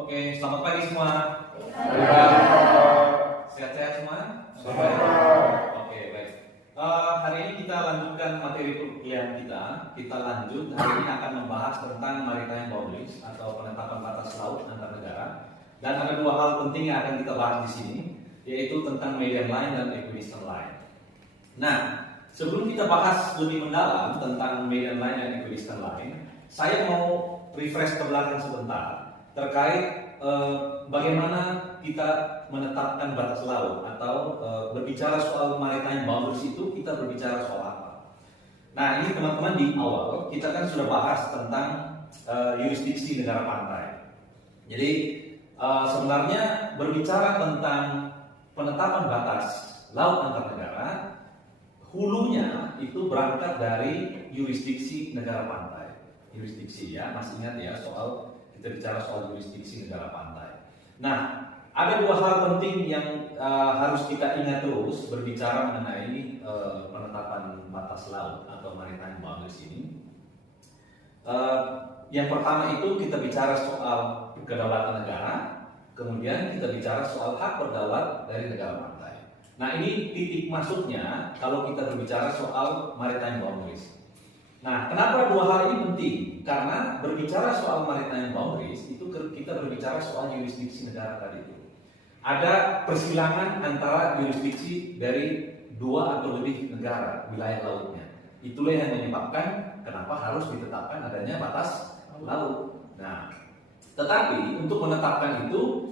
Oke, selamat pagi semua. Sehat-sehat semua? Oke, baik. Hari ini kita lanjutkan materi perkuliahan kita. Kita lanjut hari ini akan membahas tentang maritime boundaries atau penetapan batas laut antar negara. Dan ada dua hal penting yang akan kita bahas di sini, yaitu tentang median line dan equidistant line. Nah, sebelum kita bahas lebih mendalam tentang median line dan equidistant line, saya mau refresh ke belakang sebentar terkait bagaimana kita menetapkan batas laut atau berbicara soal maritime boundaries itu kita berbicara soal apa. Nah, ini teman-teman di awal kita kan sudah bahas tentang yurisdiksi negara pantai. Jadi sebenarnya berbicara tentang penetapan batas laut antar negara, hulunya itu berangkat dari yurisdiksi negara pantai. Yurisdiksi ya, masih ingat ya soal kita bicara soal yurisdiksi negara pantai. Nah, ada dua hal penting yang harus kita ingat terus berbicara mengenai penetapan batas laut atau maritime boundaries ini. Yang pertama itu kita bicara soal kedaulatan negara, kemudian kita bicara soal hak berdaulat dari negara pantai. Nah, ini titik masuknya kalau kita berbicara soal maritime boundaries. Nah, kenapa dua hal ini penting? Karena berbicara soal maritime boundaries itu kita berbicara soal yurisdiksi negara tadi itu. Ada persilangan antara yurisdiksi dari dua atau lebih negara wilayah lautnya. Itulah yang menyebabkan kenapa harus ditetapkan adanya batas laut. Nah, tetapi untuk menetapkan itu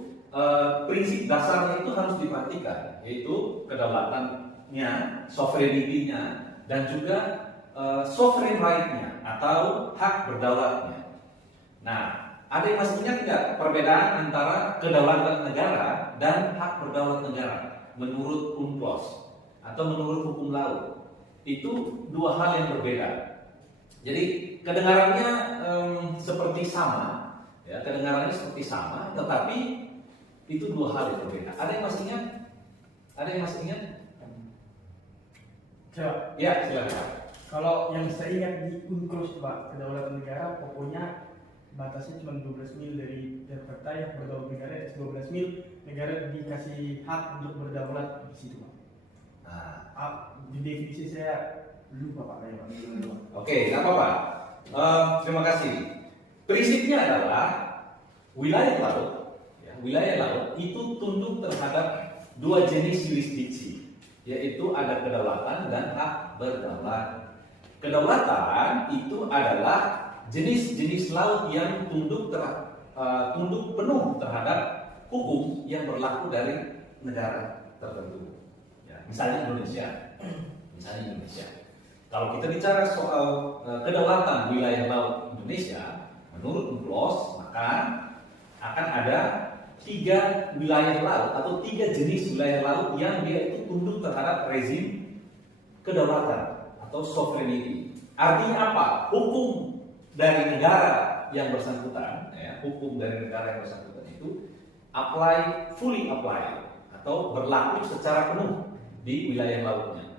prinsip dasarnya itu harus diperhatikan, yaitu kedaulatannya, sovereignty-nya, dan juga sovereign right-nya atau hak berdaulatnya. Nah, ada yang masih ingat tidak perbedaan antara kedaulatan negara dan hak berdaulat negara menurut UNCLOS atau menurut hukum laut? Itu dua hal yang berbeda. Jadi kedengarannya seperti sama, ya, kedengarannya seperti sama, tetapi itu dua hal yang berbeda. Ada yang masih ingat? Ada yang masih ingat? Coba. Ya, silakan. Kalau yang saya ingat di UNCLOS Pak, kedaulatan negara pokoknya batasnya cuma 12 mil dari Jakarta, yang berdaulat negara 12 mil, negara dikasih hak untuk berdaulat di situ Pak. Di definisi saya lupa Pak kayaknya. Oke, nggak apa-apa. Terima kasih. Prinsipnya adalah wilayah laut itu tunduk terhadap dua jenis yurisdiksi, yaitu ada kedaulatan dan hak berdaulat. Kedaulatan itu adalah jenis-jenis laut yang tunduk penuh terhadap hukum yang berlaku dari negara tertentu. Ya, misalnya Indonesia. Kalau kita bicara soal kedaulatan wilayah laut Indonesia, menurut UNCLOS maka akan ada 3 wilayah laut atau 3 jenis wilayah laut yang dia itu tunduk terhadap rezim kedaulatan atau sovereignty. Artinya apa? Hukum dari negara yang bersangkutan, ya, hukum dari negara yang bersangkutan itu fully apply atau berlaku secara penuh di wilayah lautnya.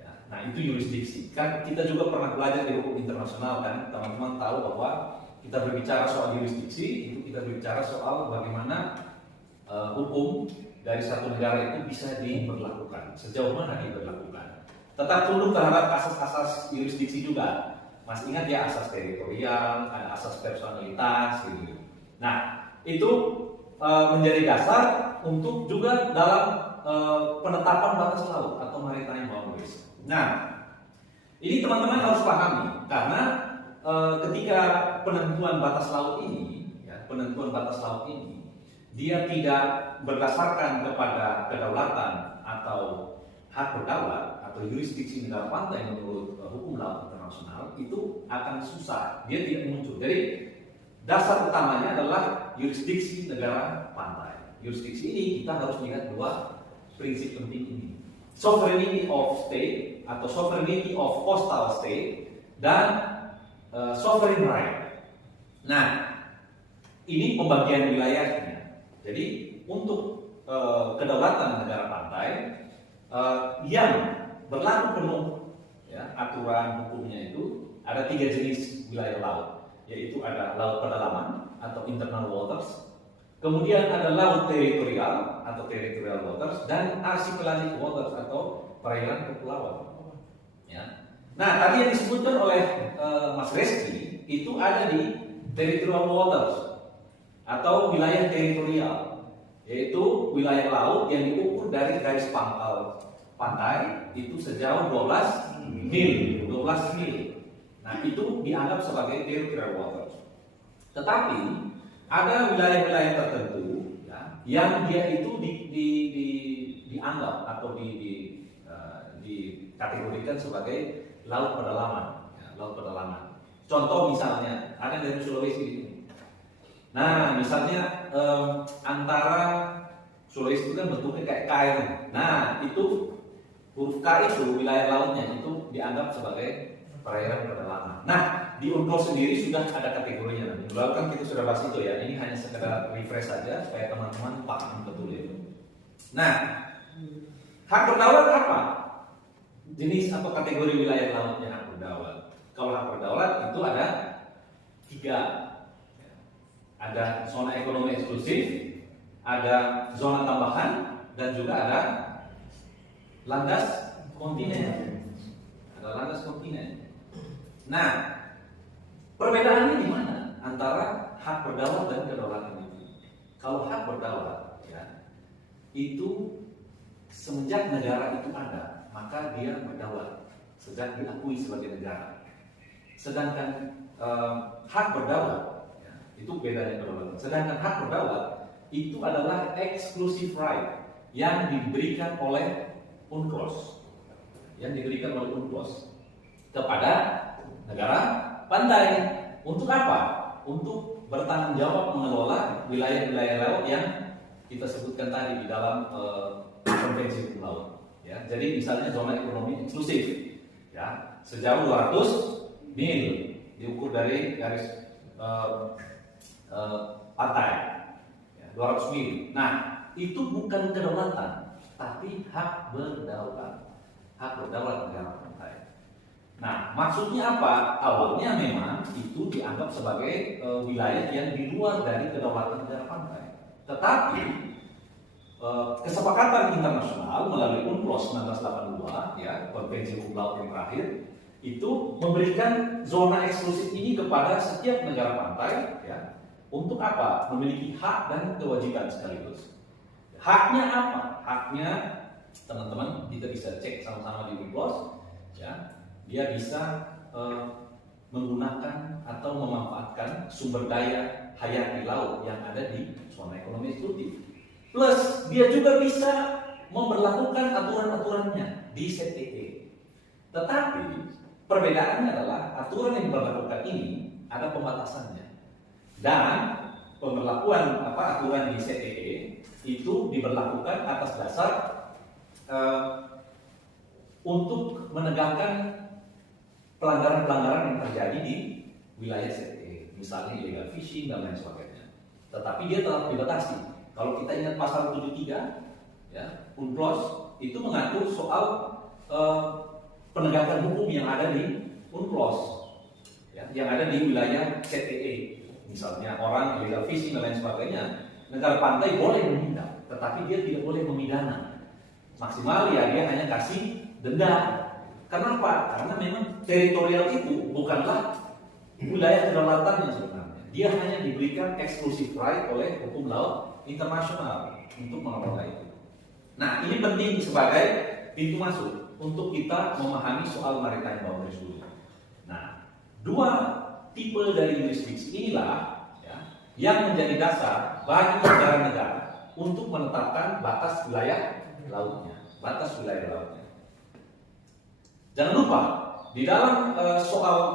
Ya, nah itu yurisdiksi. Kan kita juga pernah belajar di hukum internasional kan, teman-teman tahu bahwa kita berbicara soal yurisdiksi itu kita berbicara soal bagaimana hukum dari satu negara itu bisa diberlakukan, sejauh mana diberlakukan. Tetap tunduk terhadap asas-asas yurisdiksi juga. Masih ingat ya, asas teritorial, ada asas personalitas gitu. Nah, itu menjadi dasar untuk juga dalam penetapan batas laut atau maritime boundaries. Nah, ini teman-teman harus pahami karena ketika penentuan batas laut ini, dia tidak berdasarkan kepada kedaulatan atau hak berdaulat atau yurisdiksi negara pantai menurut hukum laut internasional, itu akan susah, dia tidak muncul. Jadi dasar utamanya adalah yurisdiksi negara pantai. Yurisdiksi ini kita harus lihat dua prinsip penting ini: sovereignty of state atau sovereignty of coastal state dan sovereign right. Nah, ini pembagian wilayahnya. Jadi untuk kedaulatan negara pantai yang berlaku penuh, ya, aturan hukumnya itu ada 3 jenis wilayah laut, yaitu ada laut pedalaman atau internal waters, Kemudian ada laut teritorial atau territorial waters dan archipelagic waters atau perairan kepulauan. Ya. Nah, tadi yang disebutkan oleh Mas Reski itu ada di territorial waters atau wilayah teritorial, yaitu wilayah laut yang diukur dari garis pangkal pantai itu sejauh 12 mil. Nah, itu dianggap sebagai territorial waters. Tetapi ada wilayah-wilayah tertentu ya, yang dia itu dianggap atau dikategorikan sebagai laut pedalaman, ya, laut pedalaman. Contoh misalnya ada dari Sulawesi ini. Nah, misalnya antara Sulawesi itu kan bentuknya kayak K itu. Nah, itu huruf K itu wilayah lautnya itu dianggap sebagai perairan pedalaman. Nah, di UNCLOS sendiri sudah ada kategorinya. Minggu lalu kan kita sudah bahas itu ya. Ini hanya sekedar refresh saja supaya teman-teman paham betul itu. Nah, hak berdaulat apa? Jenis atau kategori wilayah lautnya hak berdaulat. Kalau hak berdaulat itu ada 3. Ada zona ekonomi eksklusif, ada zona tambahan, dan juga ada landas kontinen. Ada landas kontinen. Nah, perbedaannya di mana antara hak berdaulat dan kedaulatan itu? Kalau hak berdaulat, ya, itu semenjak negara itu ada, maka dia berdaulat, sejak diakui sebagai negara. Sedangkan hak berdaulat, ya, itu bedanya kedaulatan. Sedangkan hak berdaulat itu adalah exclusive right yang diberikan oleh UNCLOS, kepada negara pantai. Untuk apa? Untuk bertanggung jawab mengelola wilayah-wilayah laut yang kita sebutkan tadi di dalam konvensi hukum laut. Ya, jadi misalnya zona ekonomi eksklusif, ya, sejauh 200 mil diukur dari garis pantai, ya, 200 mil. Nah, itu bukan kedaulatan, tapi hak berdaulat, negara pantai. Nah, maksudnya apa? Awalnya memang itu dianggap sebagai wilayah yang di luar dari kedaulatan negara pantai. Tetapi kesepakatan internasional melalui UNCLOS 1982, ya, konvensi hukum laut yang terakhir, itu memberikan zona eksklusif ini kepada setiap negara pantai, ya, untuk apa? Memiliki hak dan kewajiban sekaligus. Haknya apa? Haknya, teman-teman, kita bisa cek sama-sama di UNCLOS, ya. Dia bisa menggunakan atau memanfaatkan sumber daya hayati laut yang ada di zona ekonomi eksklusif. Plus, dia juga bisa memberlakukan aturan-aturannya di ZEE. Tetapi, perbedaannya adalah aturan yang diberlakukan ini ada pembatasannya. Dan pemberlakuan aturan di ZEE itu diberlakukan atas dasar untuk menegakkan pelanggaran-pelanggaran yang terjadi di wilayah ZEE, misalnya illegal fishing dan lain sebagainya. Tetapi dia tetap dibatasi. Kalau kita ingat pasal 73, ya, UNCLOS itu mengatur soal penegakan hukum yang ada di UNCLOS, ya, yang ada di wilayah ZEE. Misalnya orang illegal fishing dan lain sebagainya, negara pantai boleh menindak, tetapi dia tidak boleh memidana. Maksimal ya dia hanya kasih denda. Kenapa? Karena memang teritorial itu bukanlah wilayah kedaulatan yang sebenarnya. Dia hanya diberikan exclusive right oleh hukum laut internasional untuk mengelola itu. Nah, ini penting sebagai pintu masuk untuk kita memahami soal maritime boundaries dulu. Nah, 2 tipe dari jurisdiksi inilah, ya, yang menjadi dasar bagi negara-negara untuk menetapkan batas wilayah lautnya. Jangan lupa, di dalam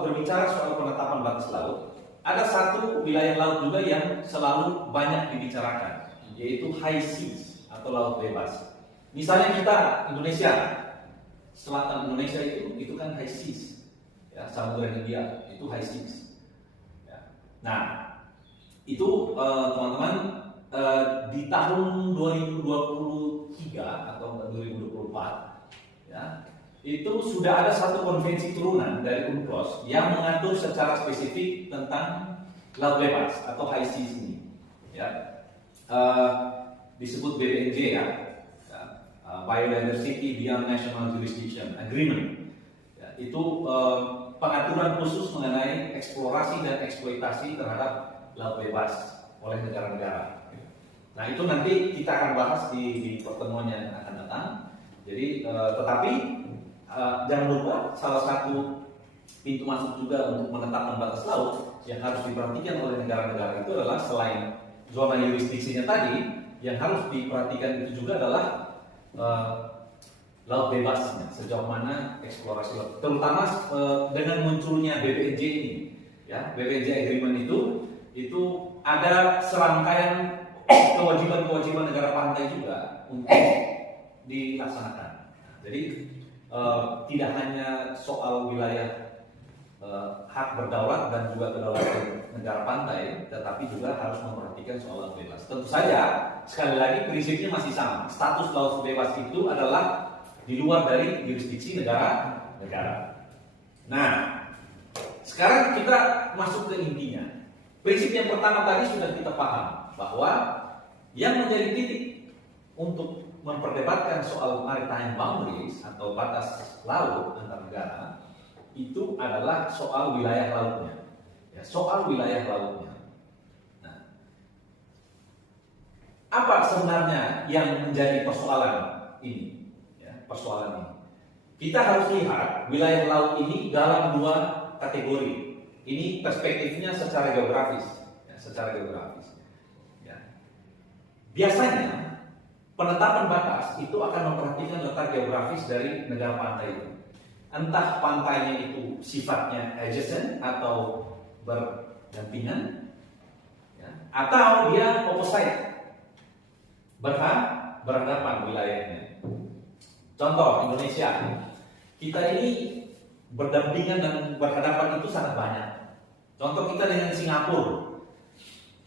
berbicara soal penetapan batas laut, ada satu wilayah laut juga yang selalu banyak dibicarakan, yaitu high seas atau laut bebas. Misalnya kita Indonesia, selatan Indonesia itu kan high seas, ya, Samudra Hindia itu high seas. Ya. Nah, itu teman-teman di tahun 2023 atau 2024, ya, itu sudah ada satu konvensi turunan dari UNCLOS yang mengatur secara spesifik tentang laut bebas atau high seas ini. Ya. eh, disebut BBNJ ya, Biodiversity Beyond National Jurisdiction Agreement. Ya, itu pengaturan khusus mengenai eksplorasi dan eksploitasi terhadap laut bebas oleh negara-negara. Nah itu nanti kita akan bahas di pertemuan yang akan datang. Jadi tetapi jangan lupa salah satu pintu masuk juga untuk menetapkan batas laut yang harus diperhatikan oleh negara-negara itu adalah selain zona jurisdiksinya tadi, yang harus diperhatikan itu juga adalah laut bebasnya, sejauh mana eksplorasi laut, terutama dengan munculnya BBNJ ini. Ya, BBNJ Agreement itu ada serangkaian kewajiban-kewajiban negara pantai juga untuk dilaksanakan. Nah, jadi tidak hanya soal wilayah hak berdaulat dan juga kedaulatan negara pantai, tetapi juga harus memperhatikan soal laut bebas. Tentu saja, sekali lagi prinsipnya masih sama. Status laut bebas itu adalah di luar dari jurisdiksi negara-negara. Nah, sekarang kita masuk ke intinya. Prinsip yang pertama tadi sudah kita paham bahwa yang menjadi titik untuk memperdebatkan soal maritime boundaries atau batas laut antar negara itu adalah soal wilayah lautnya. Ya, soal wilayah lautnya. Nah, apa sebenarnya yang menjadi persoalan ini? Ya, persoalan ini. Kita harus lihat wilayah laut ini dalam dua kategori. Ini perspektifnya secara geografis, ya, secara geografis. Ya. Biasanya penetapan batas itu akan memperhatikan letak geografis dari negara pantai itu. Entah pantainya itu sifatnya adjacent atau berdampingan, ya, atau dia opposite, berhadapan wilayahnya. Contoh Indonesia, kita ini berdampingan dan berhadapan itu sangat banyak. Contoh kita dengan Singapura.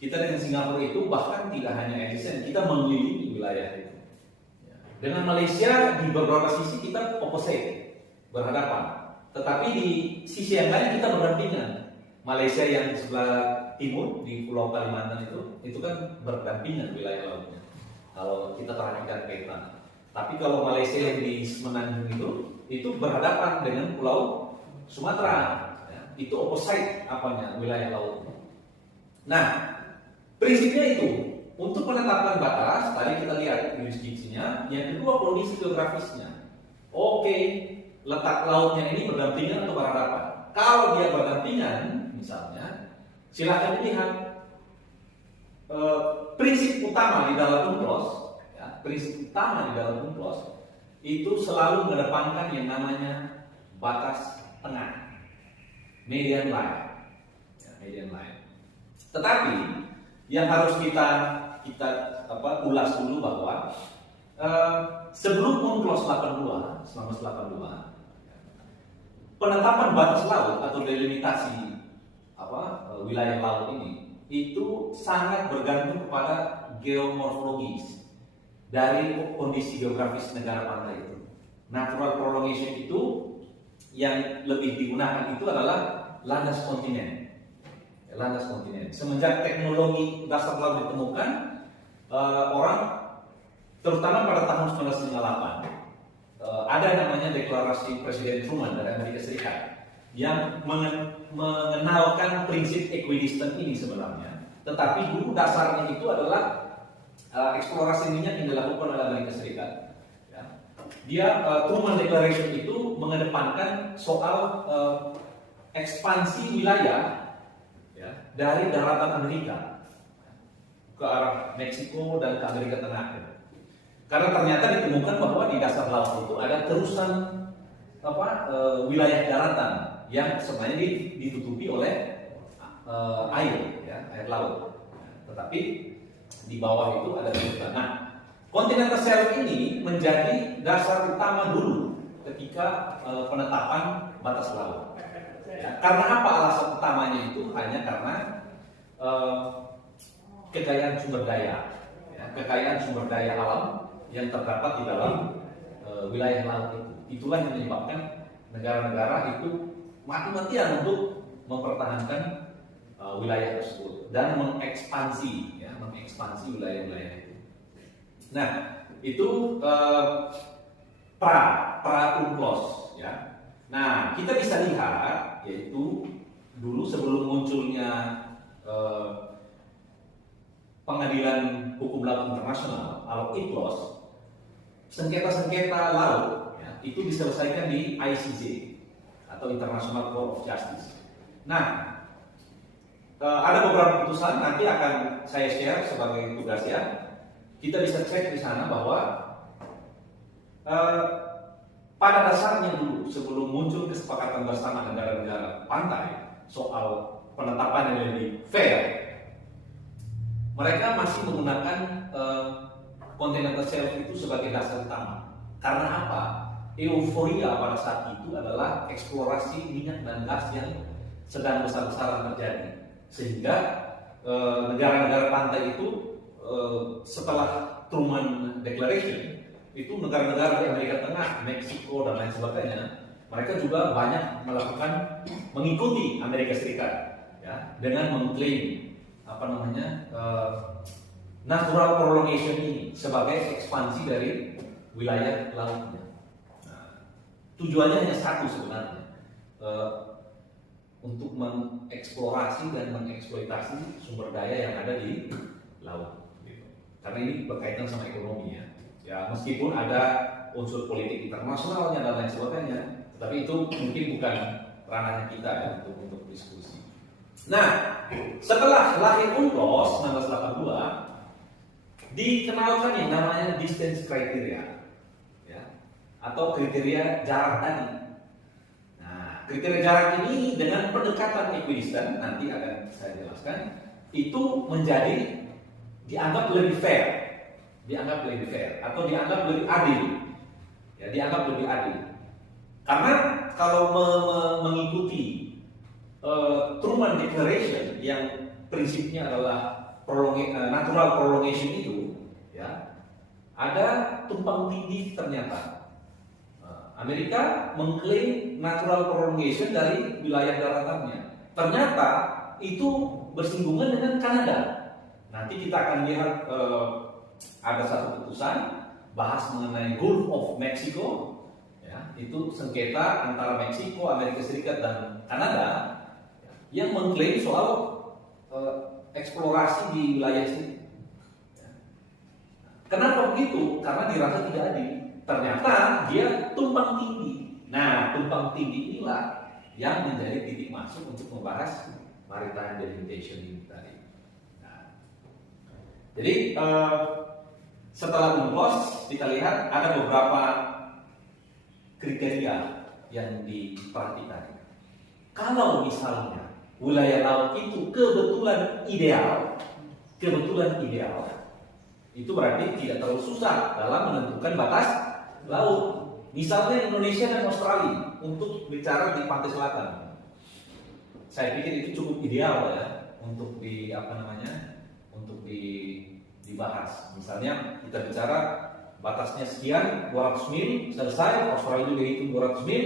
Kita dengan Singapura itu bahkan tidak hanya adjacent, kita mengelilingi wilayah itu. Dengan Malaysia di beberapa sisi kita opposite, berhadapan. Tetapi di sisi yang lain kita berdampingan. Malaysia yang sebelah timur di Pulau Kalimantan itu kan berdampingan wilayah lautnya. Kalau kita perhatikan peta. Tapi kalau Malaysia yang di Semenanjung itu berhadapan dengan Pulau Sumatera. Itu opposite apanya wilayah laut. Nah, prinsipnya itu untuk menetapkan batas tadi kita lihat jurisdiksinya, yang kedua kondisi geografisnya. Oke, letak lautnya ini berdampingan atau berhadapan. Kalau dia berdampingan, misalnya, silakan dilihat prinsip utama di dalam UNCLOS, ya, prinsip utama di dalam UNCLOS itu selalu mengedepankan yang namanya batas tengah. Median line, ya, median line. Tetapi yang harus kita ulas dulu bahwa sebelum UNCLOS 82, 1982, penetapan batas laut atau delimitasi wilayah laut ini itu sangat bergantung kepada geomorfologis dari kondisi geografis negara pantai itu. Natural prolongation itu yang lebih digunakan itu adalah landas kontinen. Landas kontinen. Semenjak teknologi dasar laut ditemukan, orang terutama pada tahun 1958 ada namanya deklarasi Presiden Truman dari Amerika Serikat yang mengenalkan prinsip equidistant ini sebenarnya. Tetapi dulu dasarnya itu adalah eksplorasi minyak yang dilakukan oleh Amerika Serikat. Dia Truman Declaration itu mengedepankan soal ekspansi wilayah, ya, dari daratan Amerika ke arah Meksiko dan ke Amerika Tengah. Karena ternyata ditemukan bahwa di dasar laut itu ada terusan wilayah daratan yang sebenarnya ditutupi oleh air, ya, air laut. Tetapi di bawah itu ada terusan. Nah, continental shelf ini menjadi dasar utama dulu ketika penetapan batas laut. Ya, karena apa alasan utamanya itu? Hanya karena kekayaan sumber daya, ya, kekayaan sumber daya alam yang terdapat di dalam wilayah laut itu. Itulah yang menyebabkan negara-negara itu mati-matian untuk mempertahankan wilayah tersebut dan mengekspansi, ya, mengekspansi wilayah-wilayah itu. Nah, itu pra UNCLOS ya. Nah, kita bisa lihat yaitu dulu sebelum munculnya Pengadilan Hukum Laut Internasional atau ICLOS, sengketa-sengketa laut ya, itu diselesaikan di ICJ atau International Court of Justice. Nah, ada beberapa putusan nanti akan saya share sebagai tugas ya. Kita bisa cek di sana bahwa pada dasarnya dulu sebelum muncul kesepakatan bersama negara-negara pantai soal penetapan yang lebih fair, mereka masih menggunakan continental shelf itu sebagai dasar utama. Karena apa? Euforia pada saat itu adalah eksplorasi minyak dan gas yang sedang besar-besaran terjadi, sehingga negara-negara pantai itu setelah Truman Declaration itu negara-negara di Amerika Tengah, Meksiko dan lain sebagainya, mereka juga banyak mengikuti Amerika Serikat ya, dengan mengklaim natural prolongation ini sebagai ekspansi dari wilayah lautnya. Nah, tujuannya hanya satu sebenarnya, untuk mengeksplorasi dan mengeksploitasi sumber daya yang ada di laut. Gitu. Karena ini berkaitan sama ekonomi ya. Ya meskipun ada unsur politik internasionalnya dan lain sebagainya, tetapi itu mungkin bukan ranahnya kita ya untuk diskusi. Nah, setelah lahir UNCLOS 1982, dikenalkan yang namanya distance criteria, ya, atau kriteria jarak tadi. Nah, kriteria jarak ini dengan pendekatan equidistant nanti akan saya jelaskan, itu menjadi dianggap lebih fair, atau dianggap lebih adil, ya, dianggap lebih adil. Karena kalau mengikuti Truman Declaration yang prinsipnya adalah natural prolongation itu, ya, ada tumpang tindih ternyata. Amerika mengklaim natural prolongation dari wilayah daratannya. Ternyata itu bersinggungan dengan Kanada. Nanti kita akan lihat ada satu putusan bahas mengenai Gulf of Mexico, ya, itu sengketa antara Meksiko, Amerika Serikat dan Kanada yang mengklaim soal eksplorasi di wilayah sini. Kenapa begitu? Karena dirasa tidak adil. Ternyata dia tumpang tindih. Nah, tumpang tindih inilah yang menjadi titik masuk untuk membahas maritime delimitation ini tadi. Nah, jadi setelah UNCLOS kita lihat ada beberapa kriteria yang diperhatikan. Kalau misalnya wilayah laut itu kebetulan ideal, itu berarti tidak terlalu susah dalam menentukan batas laut. Misalnya Indonesia dan Australia untuk bicara di pantai selatan, saya pikir itu cukup ideal ya untuk dibahas. Misalnya kita bicara batasnya sekian, 200 mil selesai, Australia juga hitung 200 mil,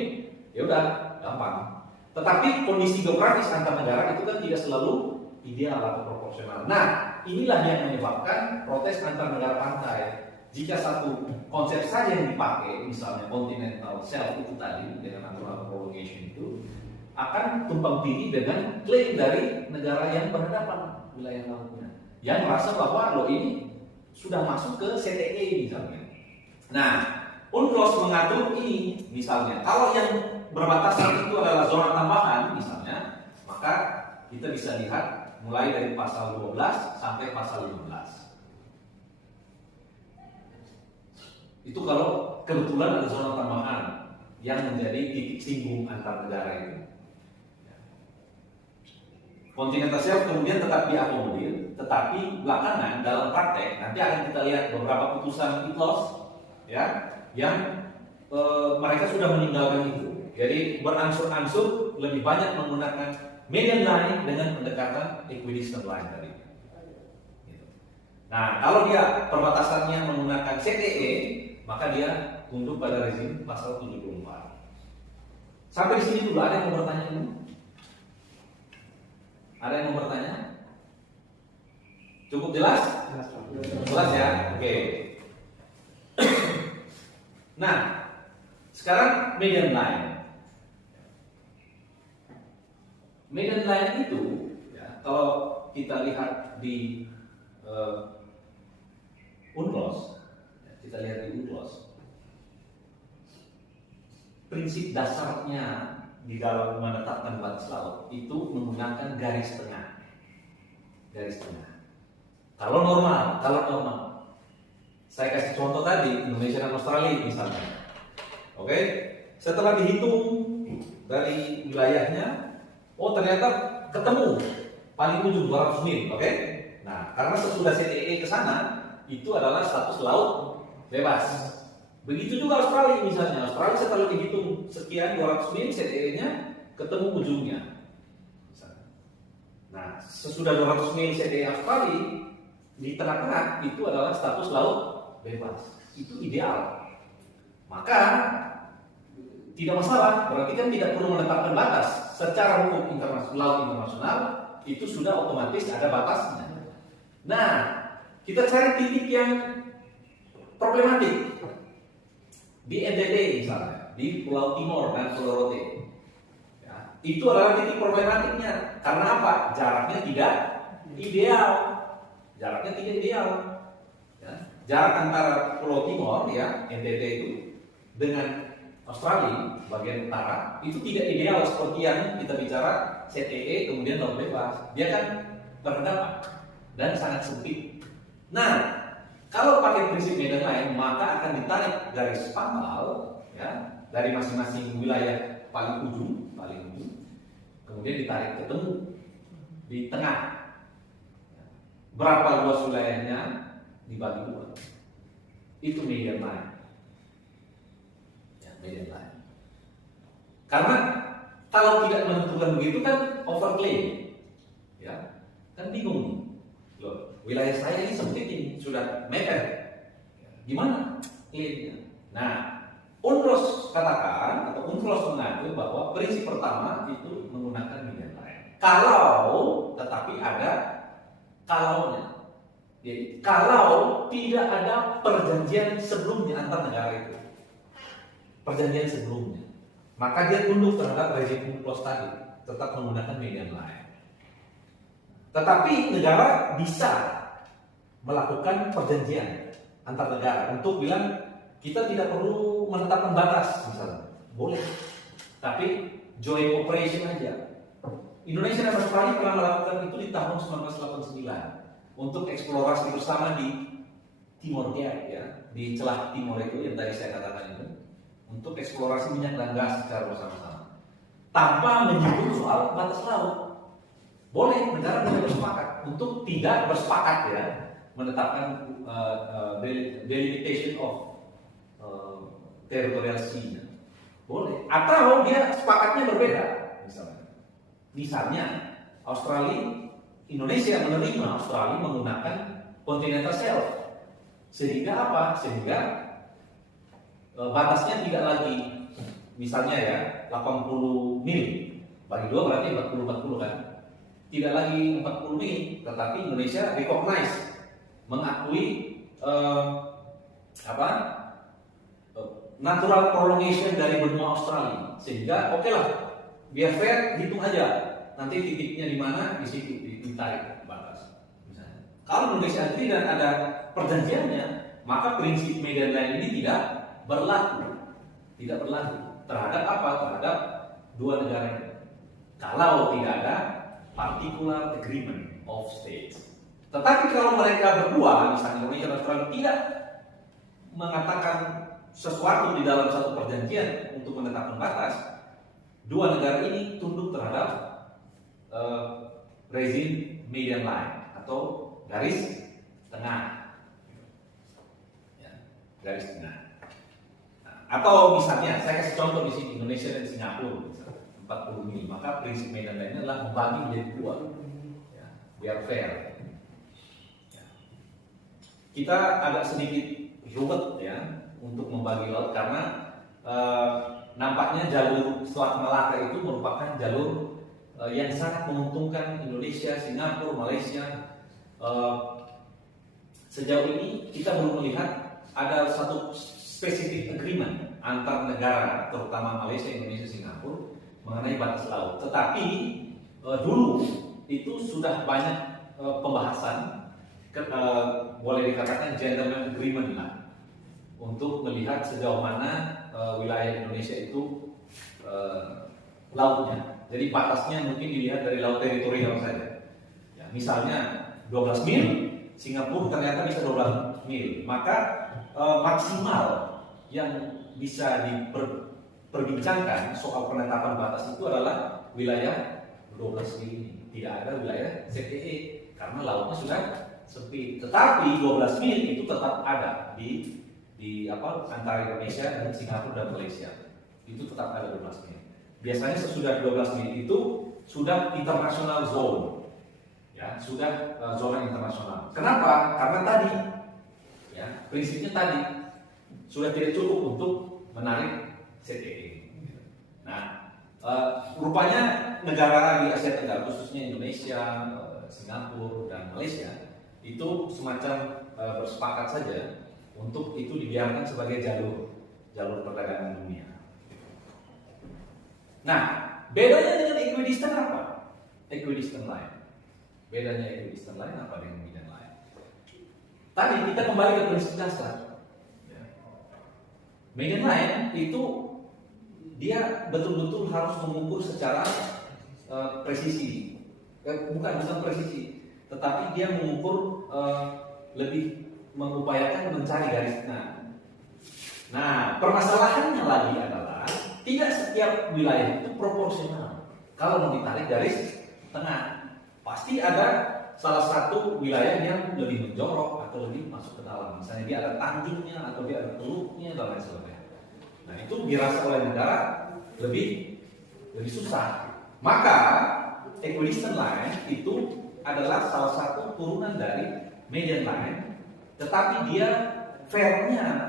ya udah gampang. Tetapi kondisi geografis antar negara itu kan tidak selalu ideal atau proporsional. Nah, inilah yang menyebabkan protes antar negara pantai. Jika satu konsep saja yang dipakai, misalnya continental shelf itu tadi dengan natural prolongation itu, akan tumpang tindih dengan klaim dari negara yang berhadapan wilayah lautnya, yang merasa bahwa lo ini sudah masuk ke CTE misalnya. Nah, UNCLOS mengatur ini, misalnya kalau yang berbatasan itu adalah zona tambahan misalnya, maka kita bisa lihat mulai dari pasal 12 sampai pasal 15. Itu kalau kebetulan ada zona tambahan yang menjadi titik singgung antar negara itu. Continental shelf kemudian tetap diakomodir, tetapi belakangan dalam praktek nanti akan kita lihat beberapa putusan ICLOS ya, yang mereka sudah meninggalkan itu. Jadi berangsur-angsur lebih banyak menggunakan median line dengan pendekatan equidistant line tadi. Nah, kalau dia perbatasannya menggunakan CTE, maka dia tunduk pada rezim pasal 74. Sampai di sini dulu, ada yang mau bertanya dulu? Ada yang mau bertanya? Cukup jelas? jelas. Jelas ya? Oke. Nah, sekarang median line. Median line itu, ya, kalau kita lihat di UNCLOS, ya, kita lihat di UNCLOS, prinsip dasarnya di dalam menetapkan batas laut itu menggunakan garis tengah. Garis tengah. Kalau normal. Saya kasih contoh tadi, Indonesia dan Australia misalnya. Oke, setelah dihitung dari wilayahnya, oh ternyata ketemu paling ujung 200 mil, oke? Nah, karena sesudah CTE ke sana, itu adalah status laut bebas. Begitu juga Australia misalnya. Australia setelah dihitung sekian 200 mil CTE-nya ketemu ujungnya. Nah, sesudah 200 mil CTE Australia di tengah-tengah itu adalah status laut bebas. Itu ideal. Maka tidak masalah, berarti kan tidak perlu menetapkan batas. Secara hukum laut internasional itu sudah otomatis ada batasnya. Nah, kita cari titik yang problematik. Di NTT misalnya, di Pulau Timor dan Pulau Rote. Ya, itu adalah titik problematiknya. Karena apa? Jaraknya tidak ideal. Jaraknya tidak ideal. Ya, jarak antara Pulau Timor, ya NTT itu, dengan Australia bagian utara itu tidak ideal seperti yang kita bicara CTE kemudian laut bebas. Dia kan berhadapan dan sangat sempit. Nah, kalau pakai prinsip median line, maka akan ditarik garis pangkal, ya, dari masing-masing wilayah paling ujung, kemudian ditarik ketemu di tengah. Berapa luas wilayahnya dibagi dua. Itu median line. Ya, median line. Karena kalau tidak menentukan begitu kan overclaim, ya, kan bingung nih. Loh, wilayah saya ini sempit ini, sudah mepet. Gimana klaimnya? Nah, UNCLOS katakan atau UNCLOS mengaku bahwa prinsip pertama itu menggunakan median line. Kalau tetapi ada kalaunya. Jadi kalau tidak ada perjanjian sebelumnya antar negara itu, perjanjian sebelumnya, maka dia tunduk terhadap rezim UNCLOS tadi, tetap menggunakan median line. Tetapi negara bisa melakukan perjanjian antar negara untuk bilang kita tidak perlu menetapkan batas misalnya, boleh. Tapi joint operation aja. Indonesia dan Australia pernah melakukan itu di tahun 1989 untuk eksplorasi bersama di Timor Jaya, ya, di celah Timor itu yang tadi saya katakan itu, untuk eksplorasi minyak dan gas secara bersama-sama, tanpa menyinggung soal batas laut. Boleh negara-negara bersepakat untuk tidak bersepakat, ya, menetapkan delimitation of territorial sea. Boleh. Atau dia sepakatnya berbeda, misalnya Indonesia menerima Australia menggunakan continental shelf. Sehingga apa? Sehingga batasnya tidak lagi misalnya ya 80 mil. Bagi dua berarti 40-40 kan. Tidak lagi 40 mil, tetapi Indonesia recognize, mengakui natural prolongation dari benua Australia. Sehingga oke lah, biar fair hitung aja. Nanti titiknya di mana, di situ ditarik batas. Misalnya. Kalau Indonesia tidak ada perjanjiannya, maka prinsip median line ini tidak berlaku. Tidak berlaku terhadap apa? Terhadap dua negara ini. Kalau tidak ada particular agreement of states. Tetapi kalau mereka berdua, misalnya Indonesia dan Australia, tidak mengatakan sesuatu di dalam satu perjanjian untuk menetapkan batas, dua negara ini tunduk terhadap rezim median line atau garis tengah, ya, garis tengah. Nah, atau misalnya saya kasih contoh di sini Indonesia dan Singapura, misalnya 40 mil, maka prinsip median line adalah membagi menjadi dua, ya, biar fair. Ya. Kita agak sedikit ruwet, ya, untuk membagi laut karena nampaknya jalur Selat Malaka itu merupakan jalur yang sangat menguntungkan Indonesia, Singapura, Malaysia, sejauh ini kita belum melihat ada satu specific agreement antar negara, terutama Malaysia, Indonesia, Singapura mengenai batas laut. Tetapi dulu itu sudah banyak pembahasan, boleh dikatakan gentleman agreement lah, untuk melihat sejauh mana wilayah Indonesia itu lautnya. Jadi batasnya mungkin dilihat dari laut teritorial saja. Ya, misalnya 12 mil, Singapura ternyata bisa 12 mil. Maka maksimal yang bisa diperbincangkan soal penetapan batas itu adalah wilayah 12 mil ini. Tidak ada wilayah ZTE karena lautnya sudah sempit. Tetapi 12 mil itu tetap ada di antara Indonesia dan Singapura dan Malaysia. Itu tetap ada 12 mil. Biasanya sesudah 12 mil itu sudah international zone. Ya, sudah zona internasional. Kenapa? Karena tadi ya, prinsipnya tadi sudah tidak cukup untuk menarik ZTE. Nah, rupanya negara di Asia Tenggara, khususnya Indonesia, Singapura dan Malaysia, itu semacam bersepakat saja untuk itu dibiarkan sebagai jalur perdagangan dunia. Nah, bedanya dengan equidistant apa? Equidistant line. Bedanya equidistant line apa dengan median line? Tadi kita kembali ke prinsip dasar. Median line itu dia betul-betul harus mengukur secara presisi. Bukan presisi, tetapi dia mengukur lebih mengupayakan mencari garis tengah. Nah, permasalahannya lagi adalah tidak setiap wilayah itu proporsional. Kalau mau ditarik garis tengah, pasti ada salah satu wilayah yang lebih menjorok atau lebih masuk ke dalam. Misalnya dia ada tanjungnya atau dia ada teluknya dan lain sebagainya. Nah, itu dirasa oleh negara lebih susah. Maka equidistant line itu adalah salah satu turunan dari median line, tetapi dia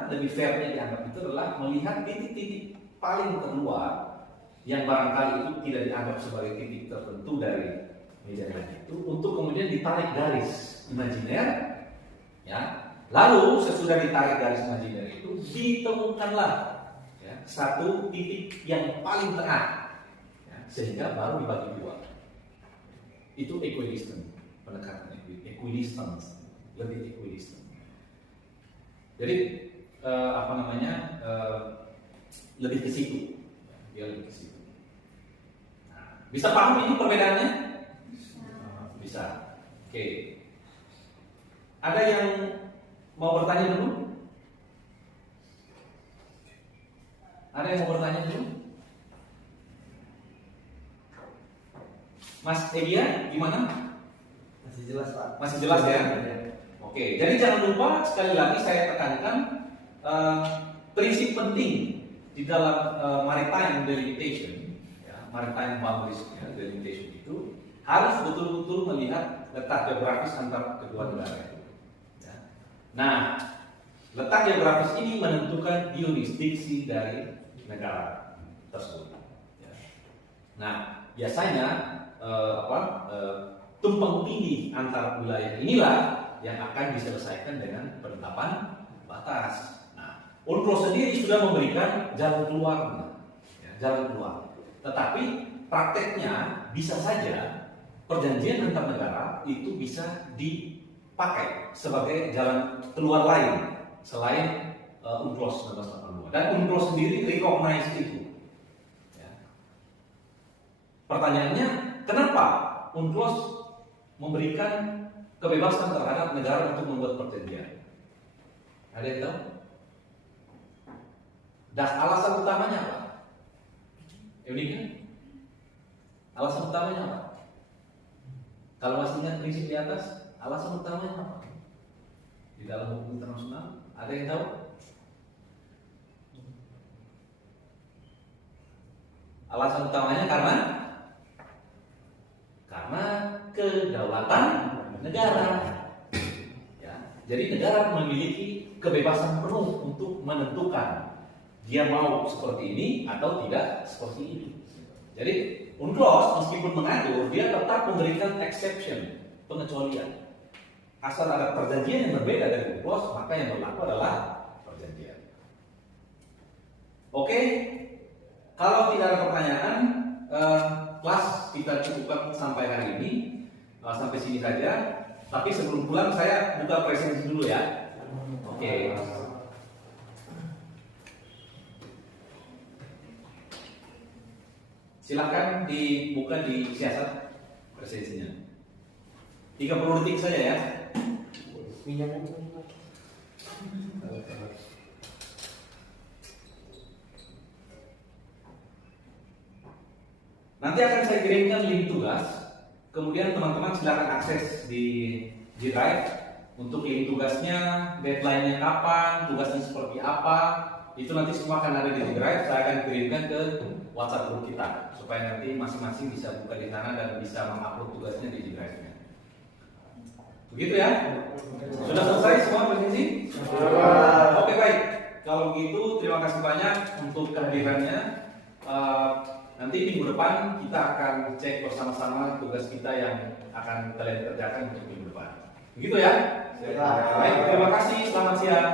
lebih fairnya dianggap itu adalah melihat titik-titik paling terluar yang barangkali itu tidak dianggap sebagai titik tertentu dari median line itu, untuk kemudian ditarik garis imajiner, ya. Lalu sesudah ditarik garis imajiner itu ditemukanlah ya, satu titik yang paling tengah, ya, sehingga baru dibagi dua. Itu equidistant, pendekatan equidistant, lebih equidistant. Jadi lebih ke situ, dia lebih ke situ. Nah, bisa paham ini perbedaannya? Bisa. Oke. Ada yang mau bertanya dulu? Ada yang mau bertanya dulu? Mas Edia, gimana? Masih jelas, Pak. Masih jelas ya? Oke, jadi jangan lupa sekali lagi saya tekankan prinsip penting di dalam maritime delimitation, ya, maritime boundaries delimitation itu harus betul-betul melihat letak geografis antar kedua negara itu. Ya. Nah, letak geografis ini menentukan jurisdiksi dari negara tersebut. Ya. Nah, biasanya tumpang tindih antar wilayah inilah yang akan diselesaikan dengan penetapan batas. Nah, UNCLOS sendiri sudah memberikan jalan keluar, ya, jalan keluar. Tetapi prakteknya bisa saja perjanjian antar negara itu bisa dipakai sebagai jalan keluar lain selain UNCLOS 1982. Dan UNCLOS sendiri recognize itu. Ya. Pertanyaannya, kenapa UNCLOS memberikan kebebasan terhadap negara untuk membuat perjanjian? Ada yang tahu? Alasan utamanya apa? Uniknya? Alasan utamanya apa? Kalau masih ingat prinsip di atas, alasan utamanya apa? Di dalam hukum internasional, ada yang tahu? Alasan utamanya karena kedaulatan negara. Ya, jadi negara memiliki kebebasan penuh untuk menentukan dia mau seperti ini atau tidak seperti ini. Jadi UNCLOS meskipun mengatur, dia tetap memberikan exception, pengecualian. asal ada perjanjian yang berbeda dari unclosed, maka yang berlaku adalah perjanjian. Oke, kalau tidak ada pertanyaan, kelas kita cukupkan sampai hari ini, sampai sini saja. Tapi sebelum pulang saya buka presensi dulu ya. Oke. Silakan dibuka di siasat presensinya. 30 detik saja ya. Nanti akan saya kirimkan link tugas. Kemudian teman-teman silakan akses di G Drive untuk link tugasnya, deadline-nya kapan, tugasnya seperti apa. Itu nanti semua akan ada di G Drive. Saya akan kirimkan ke WhatsApp group kita supaya nanti masing-masing bisa buka di sana dan bisa mengupload tugasnya di G Drive-nya. Begitu ya? Sudah selesai semua presentasi? Oke, baik. Kalau begitu terima kasih banyak untuk kehadirannya. Nanti minggu depan kita akan cek bersama-sama tugas kita yang akan kalian kerjakan untuk minggu depan. Begitu ya? Baik, terima kasih. Selamat siang.